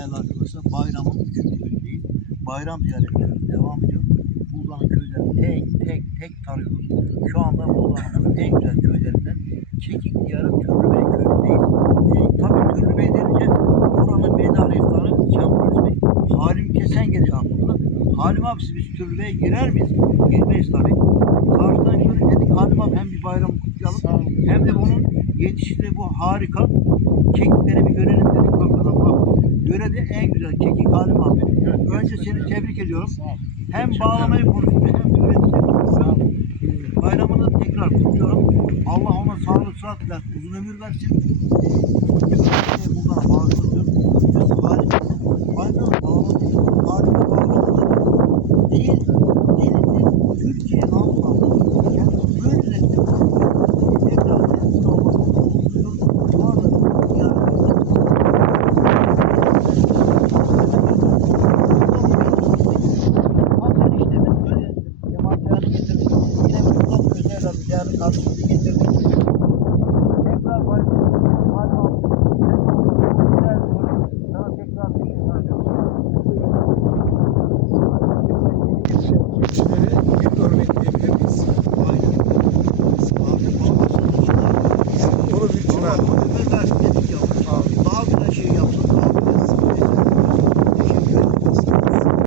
değerli arkadaşlar. Bayramın 3. günündeyiz. Bayram ziyaretlerimiz devam ediyor. Buğda'nın köylerini tek tarıyoruz. Şu anda Buğda'nın en güzel köylerinden Kekik Diyarı Türlübey köyündeyiz. Tabii Türlübey denince oranın medar iftarı Çamur ismi Halim Kesen geliyor aklımıza. Halim abi biz Türlübey'e girer miyiz? Girmeyiz tabii. Karşıdan görünce dedik Halim abi hem bir bayramı kutlayalım hem de onun yetiştirdiği bu harika kekikleri bir görelim dedik. Bakalım bak. Yörede en güzel kekik Halim abi. Önce seni tebrik ediyorum. Hem bağlamayı konuşuyor hem de üreticiyi. Bayramını tekrar kutluyorum. Allah ona sağlık sıhhat versin, uzun ömür versin. Buradan bağışlatıyorum. Harika. Bayramı bağlamak, harika bağlamaları değil, Türkiye'ye namı kaldı. Yani böyle ürettim. Tekrar kendisi olmasını istiyorum. Bu arada değerli kardeşim